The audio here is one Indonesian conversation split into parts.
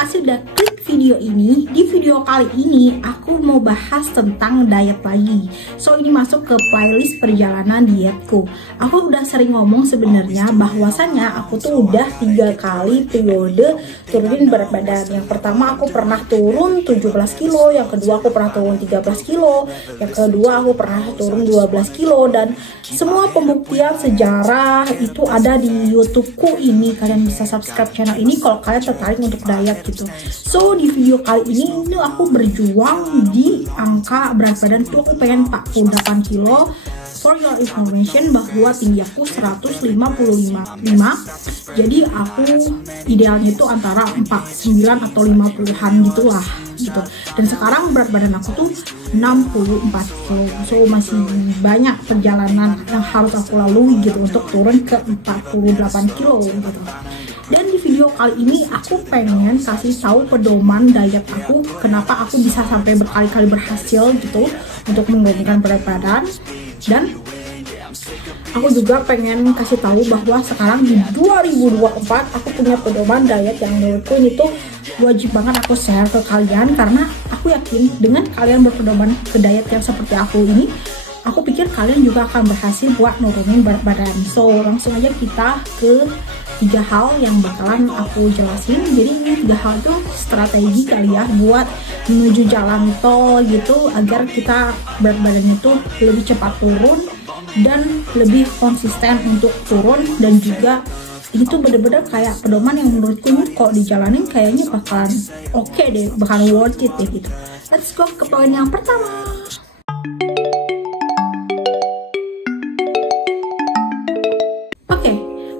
kasih udah klik video ini. Di video kali ini aku mau bahas tentang diet lagi. So ini masuk ke playlist perjalanan dietku. Aku udah sering ngomong sebenarnya bahwasannya aku tuh udah 3 kali periode turunin berat badan. Yang pertama aku pernah turun 17 kilo, yang kedua aku pernah turun 13 kilo, yang kedua aku pernah turun 12 kilo, dan semua pembuktian sejarah itu ada di YouTubeku ini. Kalian bisa subscribe channel ini kalau kalian tertarik untuk diet gitu. So di video kali ini aku berjuang di angka berat badan tuh aku pengen 48 kilo. For your information bahwa tinggi aku 155, jadi aku idealnya itu antara 49 atau 50-an gitulah gitu. Dan sekarang berat badan aku tuh 64 kilo. So masih banyak perjalanan yang harus aku lalui gitu untuk turun ke 48 kilo gitu. Dan di video kali ini aku pengen kasih tahu pedoman diet aku, kenapa aku bisa sampai berkali-kali berhasil gitu untuk menurunkan berat badan. Dan aku juga pengen kasih tahu bahwa sekarang di 2024 aku punya pedoman diet yang menurutku ini tuh wajib banget aku share ke kalian, karena aku yakin dengan kalian berpedoman ke diet yang seperti aku ini, aku pikir kalian juga akan berhasil buat nurunin berat badan. So langsung aja kita ke 3 hal yang bakalan aku jelasin. Jadi ini 3 hal itu strategi kali ya buat menuju jalan tol gitu, agar kita berat badannya tuh lebih cepat turun dan lebih konsisten untuk turun. Dan juga ini tuh bener-bener kayak pedoman yang menurutku ini kalau dijalanin kayaknya bakalan oke deh, bakalan worth it deh gitu. Let's go ke poin yang pertama.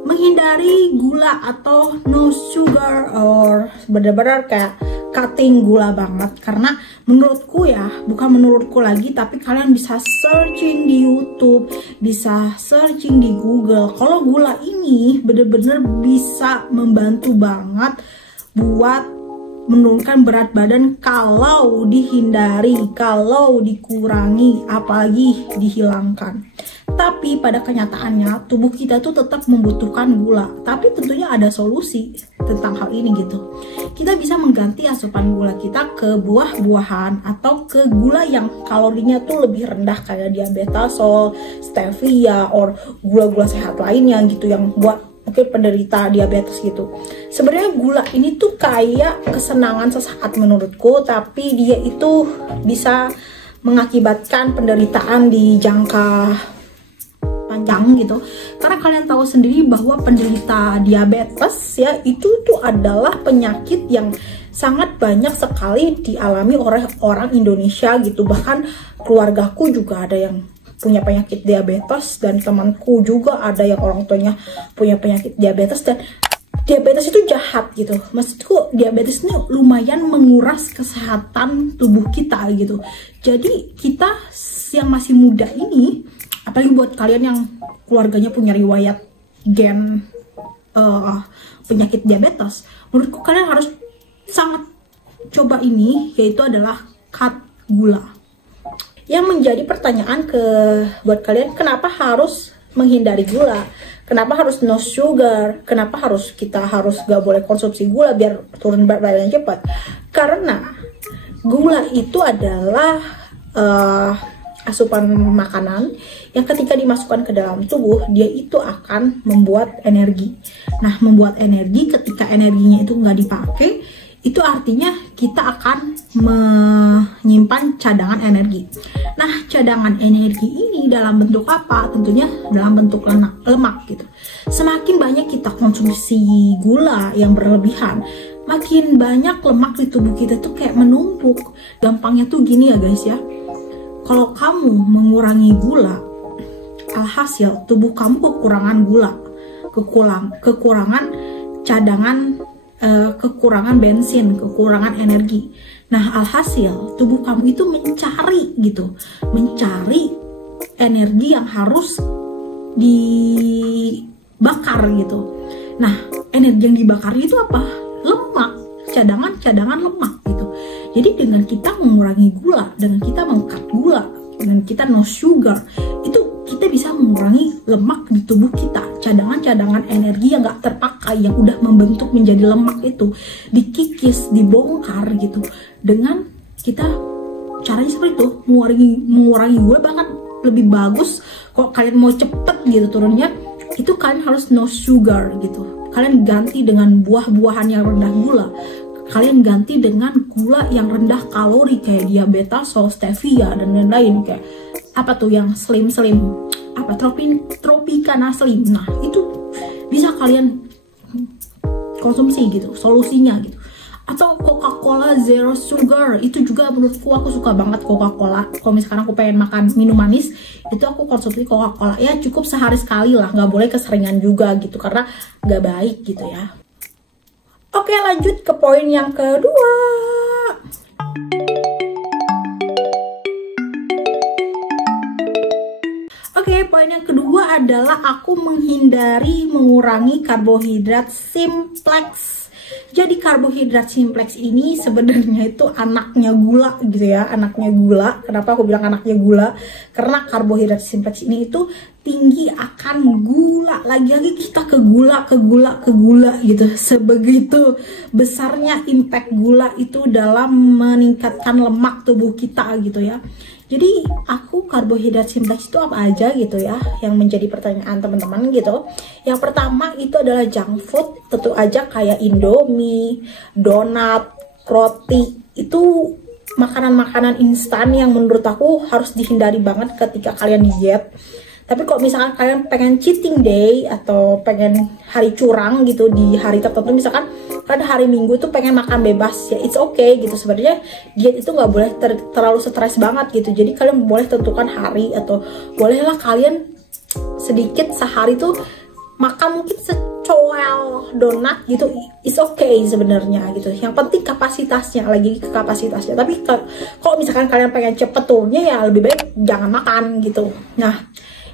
Menghindari gula atau no sugar, or bener-bener kayak cutting gula banget. Karena menurutku ya, bukan menurutku lagi, tapi kalian bisa searching di YouTube, bisa searching di Google, kalau gula ini bener-bener bisa membantu banget buat menurunkan berat badan kalau dihindari, kalau dikurangi, apalagi dihilangkan. Tapi pada kenyataannya tubuh kita tuh tetap membutuhkan gula. Tapi tentunya ada solusi tentang hal ini gitu. Kita bisa mengganti asupan gula kita ke buah-buahan atau ke gula yang kalorinya tuh lebih rendah kayak diabetazol, stevia, or gula-gula sehat lainnya gitu yang buat mungkin penderita diabetes gitu. Sebenarnya gula ini tuh kayak kesenangan sesaat menurutku, tapi dia itu bisa mengakibatkan penderitaan di jangka panjang gitu. Karena kalian tahu sendiri bahwa penderita diabetes ya itu tuh adalah penyakit yang sangat banyak sekali dialami oleh orang Indonesia gitu. Bahkan keluargaku juga ada yang punya penyakit diabetes, dan temanku juga ada yang orang tuanya punya penyakit diabetes. Dan diabetes itu jahat gitu. Maksudku diabetes ini lumayan menguras kesehatan tubuh kita gitu. Jadi kita yang masih muda ini, apalagi buat kalian yang keluarganya punya riwayat gen penyakit diabetes, menurutku kalian harus sangat coba ini, yaitu adalah cut gula. Yang menjadi pertanyaan buat kalian, kenapa harus menghindari gula? Kenapa harus no sugar? Kenapa kita harus gak boleh konsumsi gula biar turun berat badan cepat? Karena gula itu adalah asupan makanan yang ketika dimasukkan ke dalam tubuh, dia itu akan membuat energi. Nah, membuat energi, ketika energinya itu nggak dipakai, itu artinya kita akan menyimpan cadangan energi. Nah, cadangan energi ini dalam bentuk apa? Tentunya dalam bentuk lemak gitu. Semakin banyak kita konsumsi gula yang berlebihan, makin banyak lemak di tubuh kita tuh kayak menumpuk. Gampangnya tuh gini ya guys ya, kalau kamu mengurangi gula, alhasil tubuh kamu kekurangan gula, kekurangan cadangan, kekurangan bensin, kekurangan energi. Nah, alhasil tubuh kamu itu mencari energi yang harus dibakar gitu. Nah, energi yang dibakar itu apa? Lemak, cadangan lemak gitu. Jadi dengan kita mengurangi gula, dengan kita meng-cut gula, dengan kita no sugar, itu kita bisa mengurangi lemak di tubuh kita. Cadangan-cadangan energi yang gak terpakai, yang udah membentuk menjadi lemak itu dikikis, dibongkar gitu. Dengan kita caranya seperti itu, mengurangi gula. Bahkan lebih bagus kalau kalian mau cepet gitu turunnya, itu kalian harus no sugar gitu. Kalian ganti dengan buah-buahan yang rendah gula. Kalian ganti dengan gula yang rendah kalori kayak diabetasol, stevia dan lain-lain. Kayak apa tuh yang slim, apa Tropicana Slim. Nah itu bisa kalian konsumsi gitu, solusinya gitu. Atau Coca-Cola Zero Sugar, itu juga menurutku aku suka banget Coca-Cola. Kalau misalkan aku pengen makan minum manis, itu aku konsumsi Coca-Cola. Ya cukup sehari sekali lah, nggak boleh keseringan juga gitu, karena nggak baik gitu ya. Oke, lanjut ke poin yang kedua. Oke, poin yang kedua adalah aku menghindari mengurangi karbohidrat simplex. Jadi karbohidrat simplex ini sebenarnya itu anaknya gula gitu ya, anaknya gula. Kenapa aku bilang anaknya gula? Karena karbohidrat simplex ini itu tinggi akan gula. Lagi-lagi kita ke gula gitu. Sebegitu besarnya impact gula itu dalam meningkatkan lemak tubuh kita gitu ya. Jadi aku karbohidrat simplex itu apa aja gitu ya, yang menjadi pertanyaan teman-teman gitu. Yang pertama itu adalah junk food, tentu aja kayak Indomie, donat, roti. Itu makanan-makanan instan yang menurut aku harus dihindari banget ketika kalian diet. Tapi kalau misalkan kalian pengen cheating day atau pengen hari curang gitu di hari tertentu, misalkan kan hari Minggu itu pengen makan bebas, ya it's okay gitu. Sebenarnya diet itu nggak boleh terlalu stres banget gitu. Jadi kalian boleh tentukan hari, atau bolehlah kalian sedikit sehari tuh makan mungkin secoel donat gitu, it's okay sebenarnya gitu. Yang penting kapasitasnya, lagi ke kapasitasnya. Tapi kalau misalkan kalian pengen cepet turunnya, ya lebih baik jangan makan gitu. Nah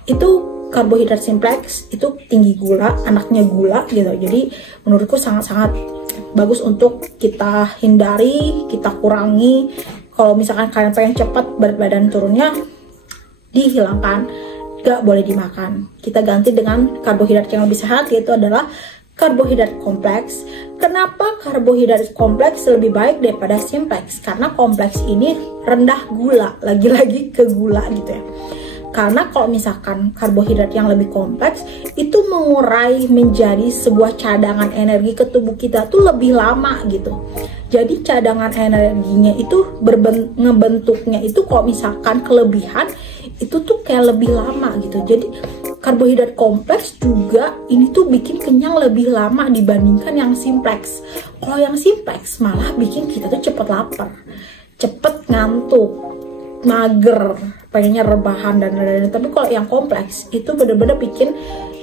itu karbohidrat simplex itu tinggi gula, anaknya gula gitu. Jadi menurutku sangat-sangat bagus untuk kita hindari, kita kurangi. Kalau misalkan kalian pengen cepat berat badan turunnya, dihilangkan, gak boleh dimakan. Kita ganti dengan karbohidrat yang lebih sehat, yaitu adalah karbohidrat kompleks. Kenapa karbohidrat kompleks lebih baik daripada simplex? Karena kompleks ini rendah gula, lagi-lagi ke gula gitu ya. Karena kalau misalkan karbohidrat yang lebih kompleks itu mengurai menjadi sebuah cadangan energi ke tubuh kita tuh lebih lama gitu. Jadi cadangan energinya itu ngebentuknya itu kalau misalkan kelebihan itu tuh kayak lebih lama gitu. Jadi karbohidrat kompleks juga ini tuh bikin kenyang lebih lama dibandingkan yang simplex. Kalau yang simplex malah bikin kita tuh cepet lapar, cepet ngantuk, mager, pengennya rebahan dan lain-lain. Tapi kalau yang kompleks itu bener-bener bikin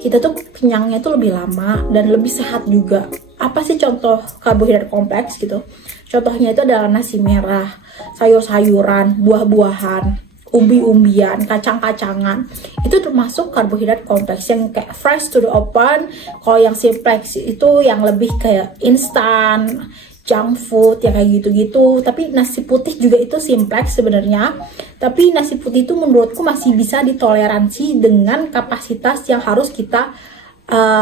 kita tuh kenyangnya itu lebih lama dan lebih sehat juga. Apa sih contoh karbohidrat kompleks gitu? Contohnya itu adalah nasi merah, sayur-sayuran, buah-buahan, umbi-umbian, kacang-kacangan. Itu termasuk karbohidrat kompleks yang kayak fresh to the open. Kalau yang simplex itu yang lebih kayak instan, junk food, ya kayak gitu-gitu. Tapi nasi putih juga itu simplex sebenarnya. Tapi nasi putih itu menurutku masih bisa ditoleransi dengan kapasitas yang harus kita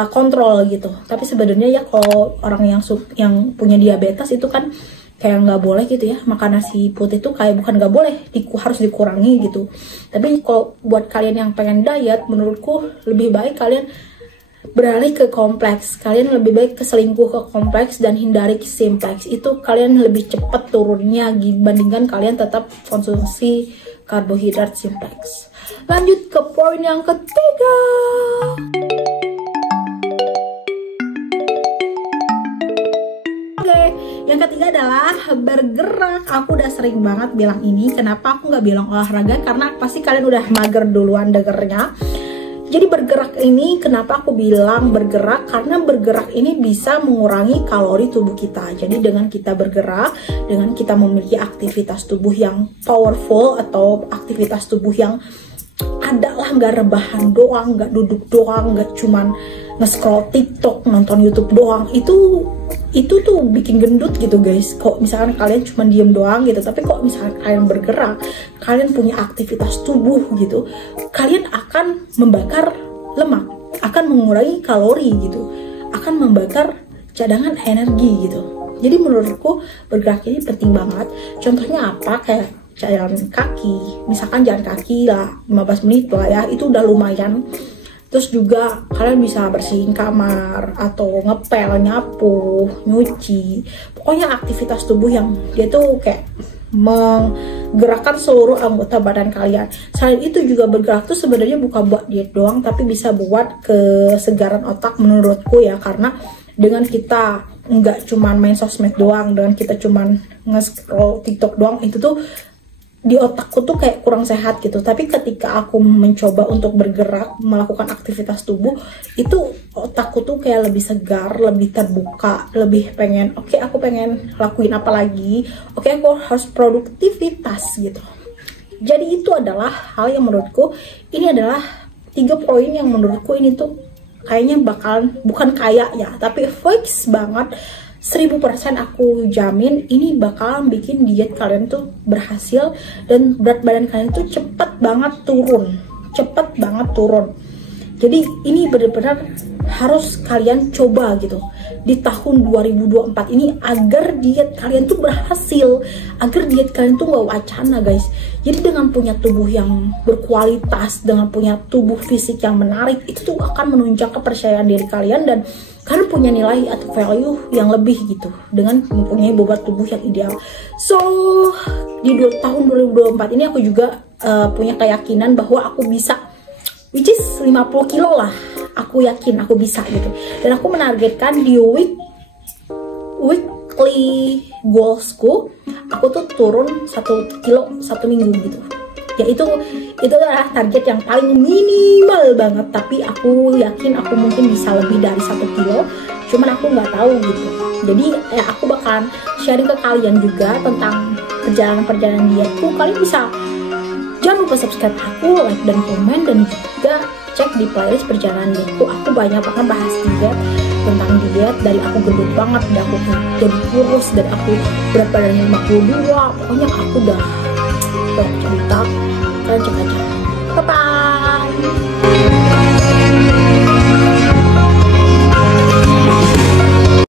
kontrol gitu. Tapi sebenarnya ya kalau orang yang punya diabetes itu kan kayak nggak boleh gitu ya makan nasi putih itu, kayak bukan nggak boleh, harus dikurangi gitu. Tapi kalau buat kalian yang pengen diet, menurutku lebih baik kalian beralih ke kompleks. Kalian lebih baik keselingkuh ke kompleks dan hindari simplex. Itu kalian lebih cepat turunnya dibandingkan kalian tetap konsumsi karbohidrat simplex. Lanjut ke poin yang ketiga. Oke, yang ketiga adalah bergerak. Aku udah sering banget bilang ini. Kenapa aku nggak bilang olahraga? Karena pasti kalian udah mager duluan dengernya. Jadi bergerak ini, kenapa aku bilang bergerak? Karena bergerak ini bisa mengurangi kalori tubuh kita. Jadi dengan kita bergerak, dengan kita memiliki aktivitas tubuh yang powerful atau aktivitas tubuh yang adalah nggak rebahan doang, nggak duduk doang, nggak cuman nge-scroll TikTok, nonton YouTube doang. Itu tuh tuh bikin gendut gitu guys. Kok misalkan kalian cuma diem doang gitu, tapi kok misalkan kalian bergerak, kalian punya aktivitas tubuh gitu, kalian akan membakar lemak, akan mengurangi kalori gitu, akan membakar cadangan energi gitu. Jadi menurutku bergerak ini penting banget. Contohnya apa? Kayak jalan kaki, misalkan jalan kaki lah 15 menit lah ya, itu udah lumayan. Terus juga kalian bisa bersihin kamar atau ngepel, nyapu, nyuci, pokoknya aktivitas tubuh yang dia tuh kayak menggerakkan seluruh anggota badan kalian. Selain itu juga bergerak tuh sebenarnya bukan buat diet doang, tapi bisa buat kesegaran otak menurutku ya, karena dengan kita nggak cuman main sosmed doang, dengan kita cuman nge-scroll TikTok doang, itu tuh di otakku tuh kayak kurang sehat gitu. Tapi ketika aku mencoba untuk bergerak, melakukan aktivitas tubuh, itu otakku tuh kayak lebih segar, lebih terbuka, lebih pengen, oke, aku pengen lakuin apa lagi, oke, aku harus produktivitas gitu. Jadi itu adalah hal yang menurutku, ini adalah 3 poin yang menurutku ini tuh kayaknya bakalan, bukan kayak ya, tapi fix banget, 1000% aku jamin ini bakalan bikin diet kalian tuh berhasil dan berat badan kalian tuh cepet banget turun. Jadi ini benar-benar harus kalian coba gitu di tahun 2024 ini, agar diet kalian tuh berhasil, agar diet kalian tuh gak wacana guys. Jadi dengan punya tubuh yang berkualitas, dengan punya tubuh fisik yang menarik, itu tuh akan menunjang kepercayaan diri kalian, dan kalian punya nilai atau value yang lebih gitu dengan mempunyai bobot tubuh yang ideal. So di tahun 2024 ini aku juga punya keyakinan bahwa aku bisa, which is 50 kilo lah, aku yakin aku bisa gitu. Dan aku menargetkan di weekly goalsku, aku tuh turun 1 kilo 1 minggu gitu ya. Itu adalah target yang paling minimal banget, tapi aku yakin aku mungkin bisa lebih dari 1 kilo, cuman aku nggak tahu gitu. Jadi ya aku bakalan sharing ke kalian juga tentang perjalanan dietku. Kalian bisa, jangan lupa subscribe aku, like dan komen, dan juga cek di playlist perjalanan dietku. Aku banyak banget bahas diet, tentang diet, dari aku gendut banget, dari aku jadi kurus, dari aku berat badannya 52, pokoknya aku udah banyak cerita. Kalian cek aja. Bye bye.